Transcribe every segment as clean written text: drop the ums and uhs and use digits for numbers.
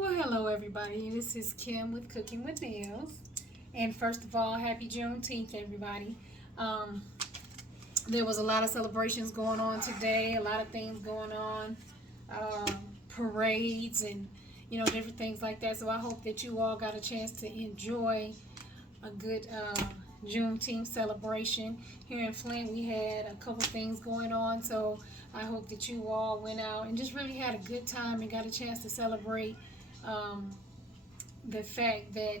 Well, hello everybody. This is Kim with Cooking with Nails. And first of all, happy Juneteenth, everybody. Um, there was a lot of celebrations going on today, a lot of things going on, parades and different things like that. So I hope that you all got a chance to enjoy a good Juneteenth celebration. Here in Flint, we had a couple things going on, so I hope that you all went out and just really had a good time and got a chance to celebrate um, the fact that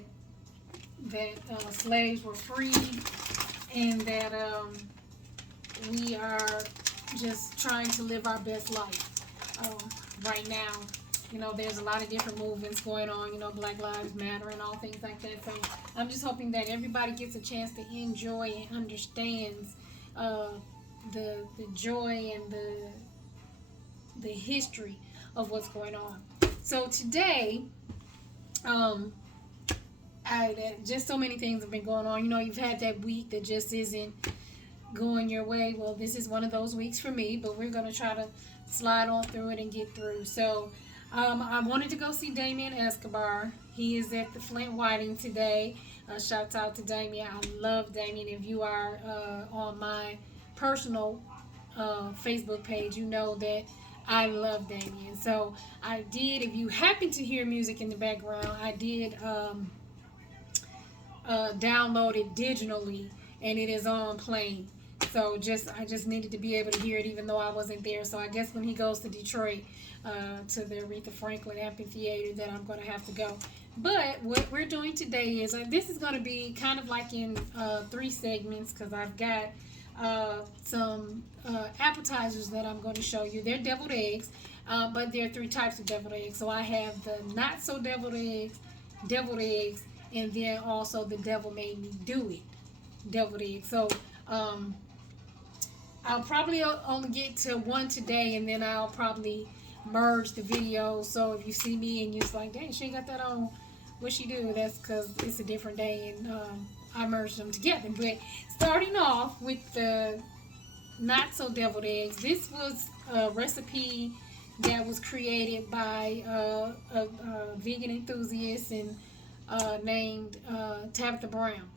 slaves were freed and that we are just trying to live our best life right now. There's a lot of different movements going on, Black Lives Matter and all things like that. So I'm just hoping that everybody gets a chance to enjoy and understands the joy and the history of what's going on. So today, um, just so many things have been going on. You've had that week that just isn't going your way. Well, this is one of those weeks for me, but we're going to try to slide on through it and get through. So I wanted to go see Damien Escobar. He is at the Flint Whiting today. Shouts out to Damien. I love Damien. If you are on my personal Facebook page, you know that I love Damien. So I did, if you happen to hear music in the background, I did download it digitally and it is on playing. So I just needed to be able to hear it even though I wasn't there. So I guess when he goes to Detroit to the Aretha Franklin Amphitheater that I'm going to have to go. But what we're doing today is this is going to be kind of like in 3 segments because I've got some appetizers that I'm going to show you. They're deviled eggs, but there are 3 types of deviled eggs. So I have the not so deviled eggs, and then also the devil made me do it deviled eggs. So I'll probably only get to 1 today, and then I'll probably merge the videos. So if you see me and you're like, dang, she ain't got that on, what she do? That's because it's a different day, and I merged them together. But starting off with the not so deviled eggs, this was a recipe that was created by a vegan enthusiast and named Tabitha Brown.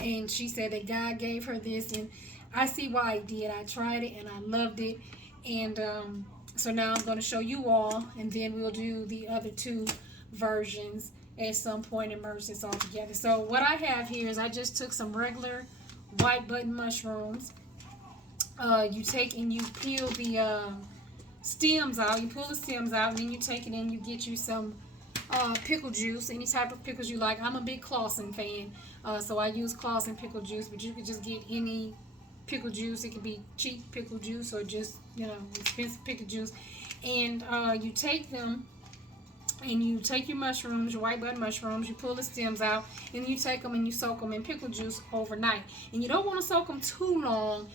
And she said that God gave her this, and I see why I did. I tried it and I loved it, and so now I'm going to show you all, and then we'll do the other 2 versions at some point and merge this all together. So what I have here is I just took some regular white button mushrooms. You take and you peel the stems out. You pull the stems out, and then you take it and you get you some pickle juice, any type of pickles you like. I'm a big Clausen fan, so I use Clausen pickle juice, but you could just get any pickle juice. It could be cheap pickle juice or just expensive pickle juice. And you take them and you take your mushrooms, your white button mushrooms, you pull the stems out, and you take them and you soak them in pickle juice overnight. And you don't want to soak them too long.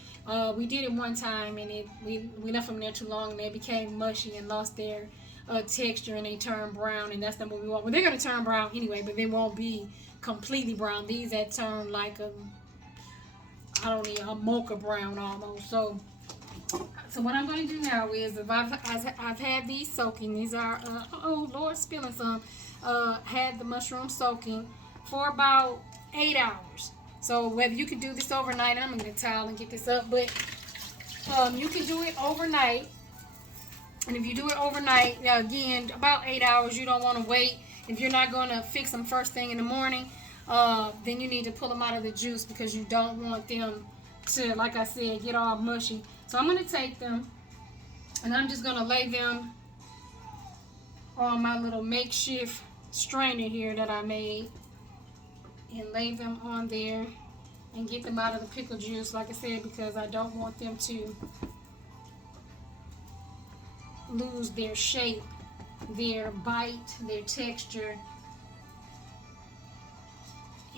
We did it one time, and we left them there too long, and they became mushy and lost their texture, and they turn brown, and that's not what we want. Well, they're going to turn brown anyway, but they won't be completely brown. These that turn like a mocha brown almost. So what I'm going to do now is, if I've had these soaking, these are, oh Lord, spilling some, had the mushroom soaking for about 8 hours. So whether you can do this overnight, I'm going to get a towel and get this up, but you can do it overnight. And if you do it overnight, again, about 8 hours, you don't want to wait. If you're not going to fix them first thing in the morning, then you need to pull them out of the juice because you don't want them to, like I said, get all mushy. So I'm going to take them and I'm just going to lay them on my little makeshift strainer here that I made and lay them on there and get them out of the pickle juice, like I said, because I don't want them to lose their shape, their bite, their texture,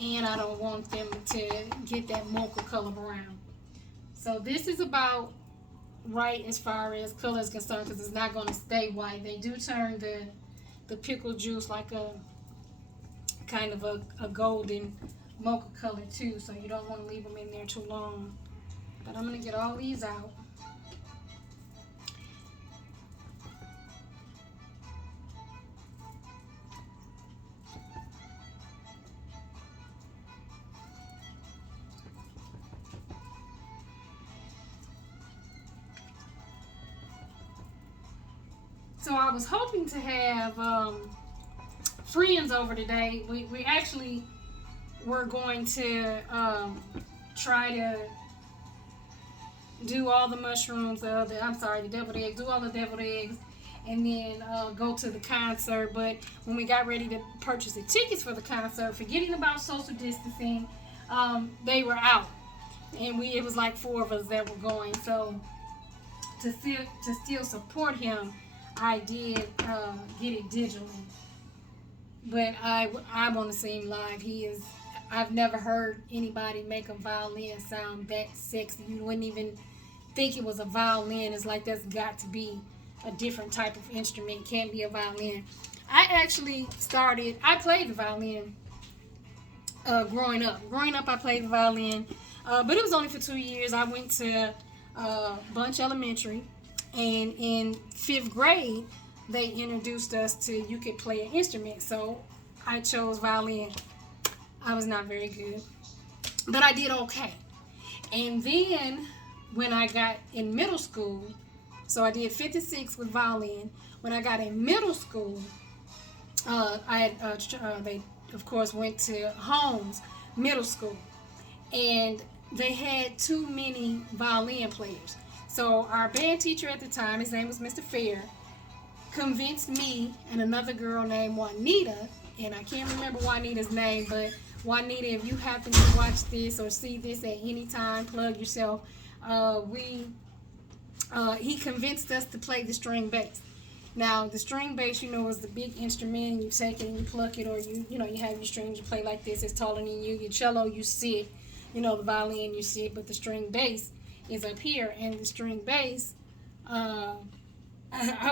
and I don't want them to get that mocha color brown. So this is about right as far as color is concerned, because it's not going to stay white. They do turn the pickle juice like a kind of a golden mocha color too, so you don't want to leave them in there too long. But I'm going to get all these out. So I was hoping to have friends over today. We actually were going to try to do all the mushrooms, the deviled eggs, do all the deviled eggs, and then go to the concert. But when we got ready to purchase the tickets for the concert, forgetting about social distancing, they were out. And it was like 4 of us that were going. So to still support him, I did get it digitally. But I want to see him live. I've never heard anybody make a violin sound that sexy. You wouldn't even think it was a violin. It's like that's got to be a different type of instrument. Can't be a violin. I played the violin growing up. Growing up, I played the violin, but it was only for 2 years. I went to Bunch Elementary, and in 5th grade, they introduced us to you could play an instrument. So I chose violin. I was not very good, but I did okay. And then when I got in middle school, so I did 5th and 6th with violin. When I got in middle school, they of course went to Holmes Middle School, and they had too many violin players. So our band teacher at the time, his name was Mr. Fair, convinced me and another girl named Juanita, and I can't remember Juanita's name, but Juanita, if you happen to watch this or see this at any time, plug yourself. He convinced us to play the string bass. Now, the string bass, is the big instrument, and you take it and you pluck it, or you have your strings, you play like this, it's taller than you. Your cello, you sit, the violin, you sit, but the string bass is up here, and the string bass, I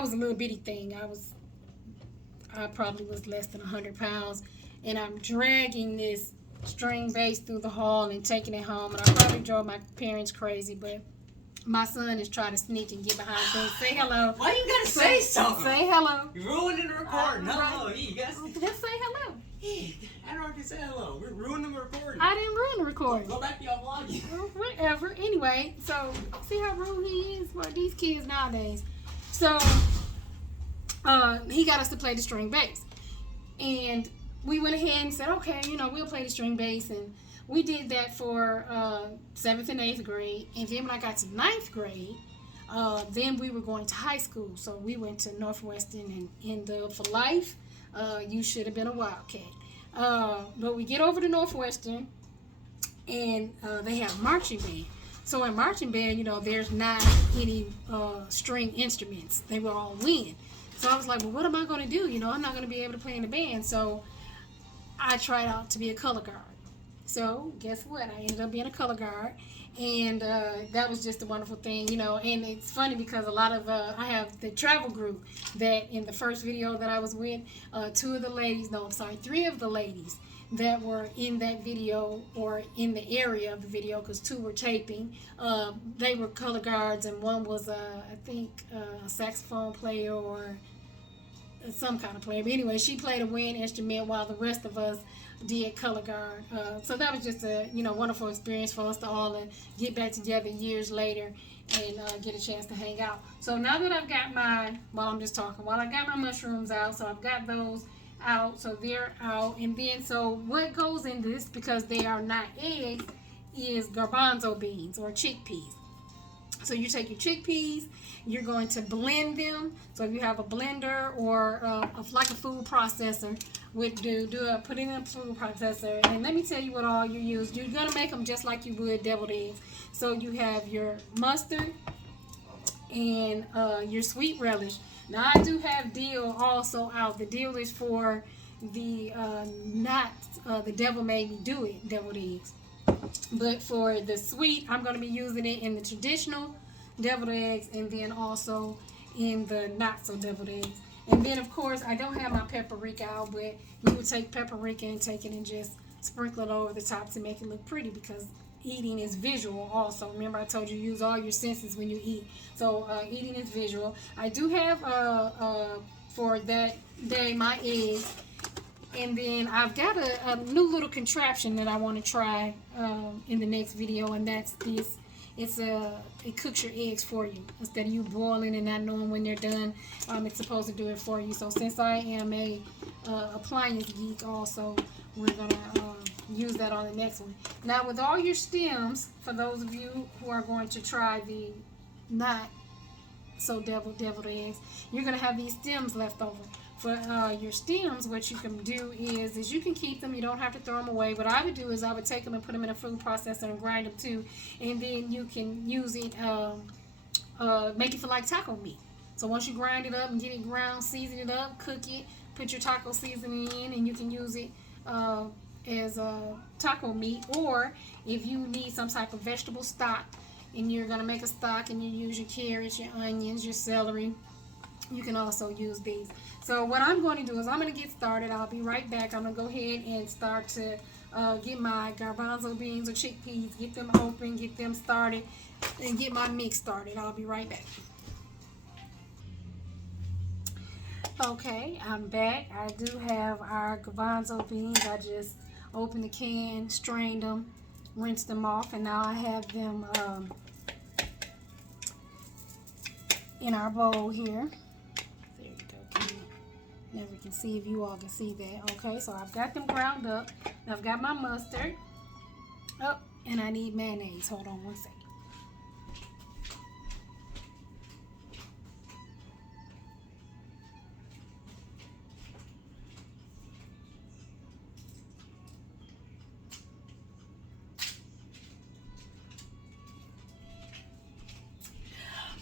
was a little bitty thing. I probably was less than 100 pounds, and I'm dragging this string bass through the hall and taking it home, and I probably drove my parents crazy, but my son is trying to sneak and get behind things. Say hello. Why you gotta say something? Say hello. You're ruining the recording. Hello. You guys. Just say hello. Hey, I don't have to say hello. We're ruining the recording. I didn't ruin the recording. Go back to your vlogging. Whatever. Anyway, so see how rude he is for these kids nowadays. So he got us to play the string bass, and we went ahead and said, okay, we'll play the string bass, and we did that for 7th and 8th grade, and then when I got to 9th grade, then we were going to high school, so we went to Northwestern and ended up for life. You should have been a Wildcat. But we get over to Northwestern, and they have marching band. So in marching band, there's not any string instruments. They were all wind. So I was like, well, what am I going to do? I'm not going to be able to play in the band. So I tried out to be a color guard. So guess what? I ended up being a color guard, and that was just a wonderful thing, And it's funny because a lot of I have the travel group that in the first video that I was with, 3 of the ladies that were in that video or in the area of the video, because 2 were taping. They were color guards, and one was I think a saxophone player or some kind of player. But anyway, she played a wind instrument while the rest of us did color guard. So that was just a wonderful experience for us to all get back together years later and get a chance to hang out. So now that I've got I got my mushrooms out, so I've got those out, so they're out. And then so what goes into this, because they are not eggs, is garbanzo beans or chickpeas. So you take your chickpeas, you're going to blend them. So if you have a blender or like a food processor, put it in a food processor. And let me tell you what all you use. You're going to make them just like you would deviled eggs. So you have your mustard and your sweet relish. Now I do have dill also out. The dill is for the the devil made me do it deviled eggs. But for the sweet, I'm going to be using it in the traditional deviled eggs, and then also in the not so deviled eggs. And then of course I don't have my paprika out, but you would take paprika and take it and just sprinkle it over the top to make it look pretty, because eating is visual also. Remember I told you use all your senses when you eat. So eating is visual. I do have for that day my eggs. And then I've got a new little contraption that I want to try in the next video, and that's this it cooks your eggs for you instead of you boiling and not knowing when they're done. It's supposed to do it for you. So since I am a appliance geek, also we're gonna use that on the next one. Now with all your stems, for those of you who are going to try the not so deviled eggs, you're gonna have these stems left over. For your stems, what you can do is you can keep them. You don't have to throw them away. What I would do is I would take them and put them in a food processor and grind them too, and then you can use it, make it for like taco meat. So once you grind it up and get it ground, season it up, cook it, put your taco seasoning in, and you can use it as taco meat. Or if you need some type of vegetable stock and you're gonna make a stock and you use your carrots, your onions, your celery, you can also use these. So what I'm going to do is I'm going to get started. I'll be right back. I'm going to go ahead and start to get my garbanzo beans or chickpeas, get them open, get them started, and get my mix started. I'll be right back. Okay, I'm back. I do have our garbanzo beans. I just opened the can, strained them, rinsed them off, and now I have them in our bowl here. Never can see if you all can see that. Okay, so I've got them ground up. I've got my mustard. Oh, and I need mayonnaise. Hold on one second.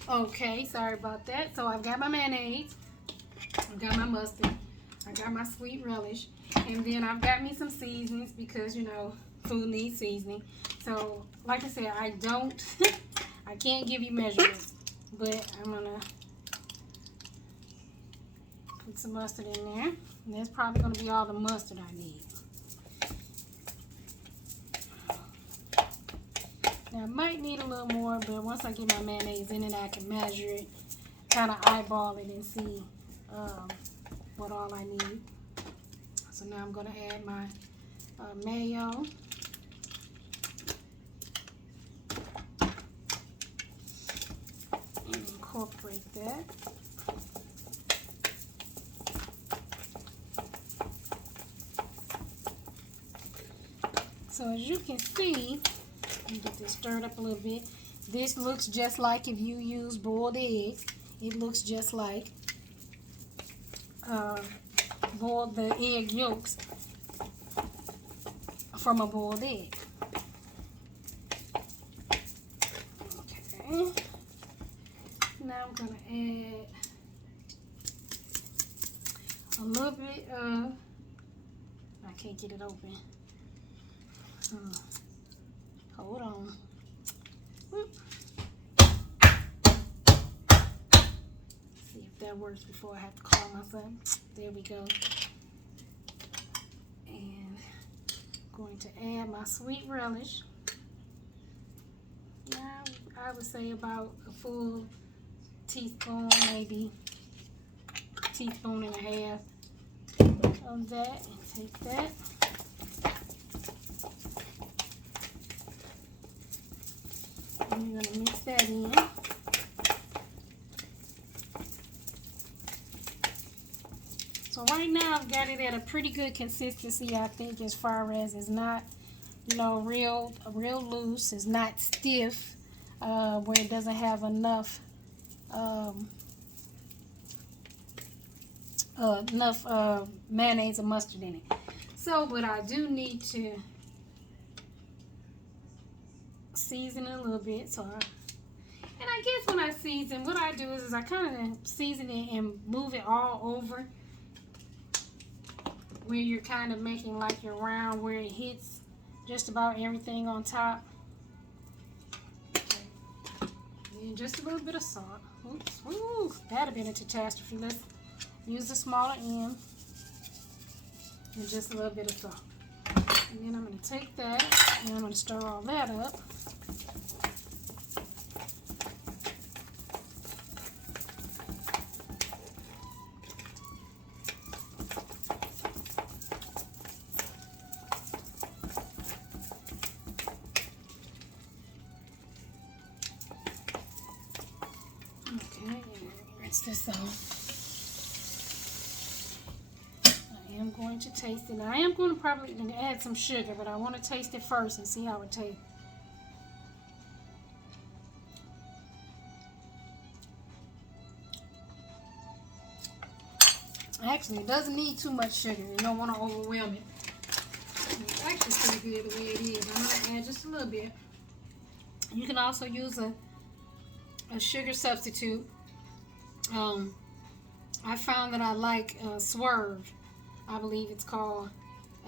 Okay, sorry about that. So I've got my mayonnaise. I've got my mustard, I got my sweet relish, and then I've got me some seasonings because, you know, food needs seasoning. So, like I said, I can't give you measurements, but I'm going to put some mustard in there. And that's probably going to be all the mustard I need. Now, I might need a little more, but once I get my mayonnaise in it, I can measure it, kind of eyeball it and see what all I need. So now I'm going to add my mayo. And incorporate that. So as you can see, let me get this stirred up a little bit. This looks just like if you use boiled eggs. It looks just like boiled the egg yolks from a boiled egg. Okay. Now I'm going to add a little bit of, I can't get it open. Hold on. Whoop. See if that works before I have to call myself. There we go. And I'm going to add my sweet relish. Now I would say about a full teaspoon, maybe a teaspoon and a half of that, and take that. And you're going to mix that in. So right now I've got it at a pretty good consistency, I think, as far as it's not, you know, real loose. It's not stiff, where it doesn't have enough mayonnaise or mustard in it. So, but I do need to season it a little bit. So, and I guess when I season, what I do is I kind of season it and move it all over, where you're kind of making like your round, where it hits just about everything on top. Okay. And just a little bit of salt. Oops, ooh, that'd have been a catastrophe. Let's use the smaller end. And just a little bit of salt. And then I'm going to take that and I'm going to stir all that up. taste this off. I am going to taste it. I am going to probably add some sugar, but I want to taste it first and see how it tastes. Actually, it doesn't need too much sugar. You don't want to overwhelm it. It's actually pretty good the way it is. I'm going to add just a little bit. You can also use a sugar substitute. I found that I like Swerve, I believe it's called,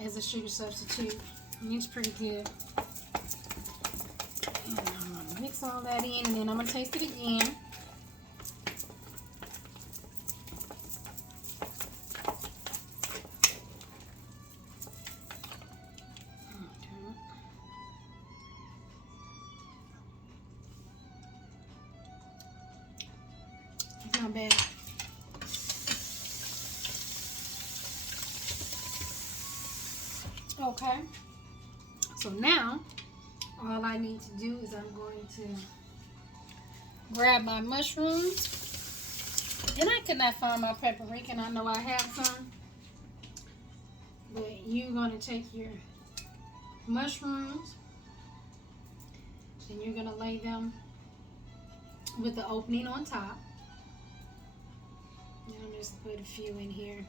as a sugar substitute. And it's pretty good. And I'm going to mix all that in, and then I'm going to taste it again. Not bad. Okay, so now all I need to do is I'm going to grab my mushrooms, and I could not find my paprika, and I know I have some, but you're going to take your mushrooms and you're going to lay them with the opening on top. I'll just put a few in here.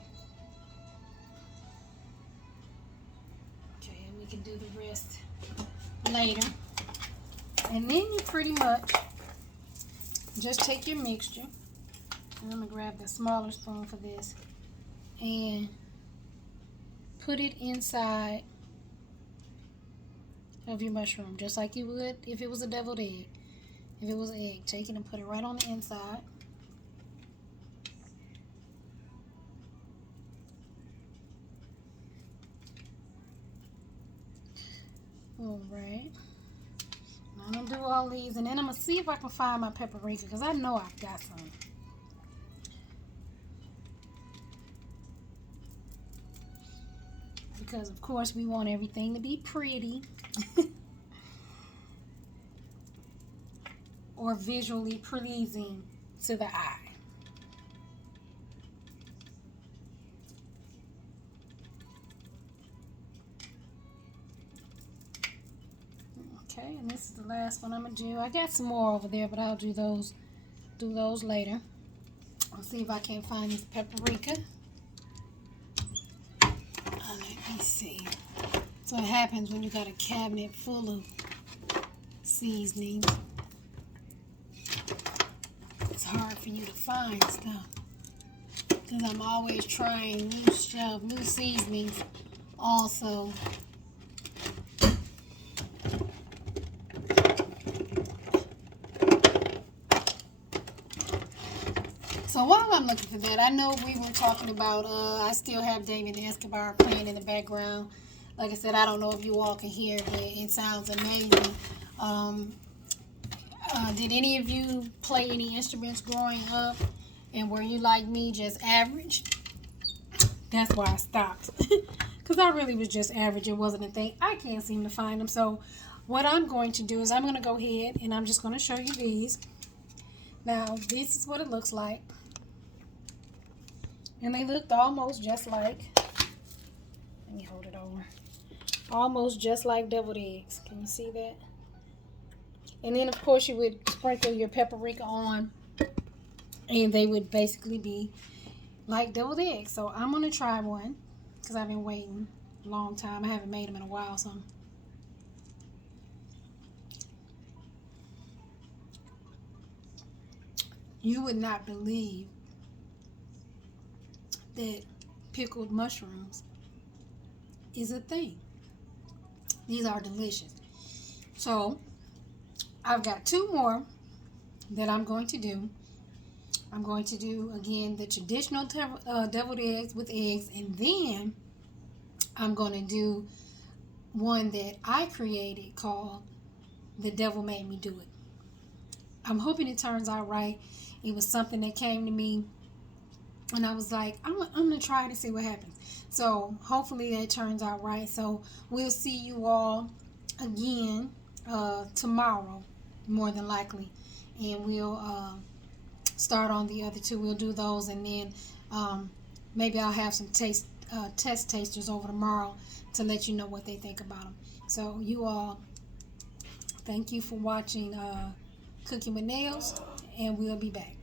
Okay, and we can do the rest later. And then you pretty much just take your mixture. I'm going to grab the smaller spoon for this and put it inside of your mushroom, just like you would if it was a deviled egg. If it was an egg, take it and put it right on the inside. Alright, I'm going to do all these, and then I'm going to see if I can find my paprika, because I know I've got some. Because, of course, we want everything to be pretty. Or visually pleasing to the eye. Okay, and this is the last one I'm gonna do. I got some more over there, but I'll do those later. I'll see if I can find this paprika. Let me see. So it happens when you got a cabinet full of seasonings. It's hard for you to find stuff, because I'm always trying new stuff, new seasonings also. So while I'm looking for that, I know we were talking about, I still have David Escobar playing in the background. Like I said, I don't know if you all can hear, but it sounds amazing. Did any of you play any instruments growing up? And were you like me, just average? That's why I stopped. Because I really was just average. It wasn't a thing. I can't seem to find them. So what I'm going to do is I'm going to go ahead and I'm just going to show you these. Now, this is what it looks like. And they looked almost just like, let me hold it over, almost just like deviled eggs. Can you see that? And then, of course, you would sprinkle your paprika on, and they would basically be like deviled eggs. So I'm going to try one, because I've been waiting a long time. I haven't made them in a while, so. You would not believe that pickled mushrooms is a thing. These are delicious. So I've got two more that I'm going to do. I'm going to do, again, the traditional deviled eggs with eggs, and then I'm going to do one that I created called The Devil Made Me Do It. I'm hoping it turns out right. It was something that came to me, and I was like, I'm going to try to see what happens. So hopefully that turns out right. So we'll see you all again tomorrow, more than likely. And we'll start on the other two. We'll do those, and then maybe I'll have some test tasters over tomorrow to let you know what they think about them. So you all, thank you for watching Cooking with Nails, and we'll be back.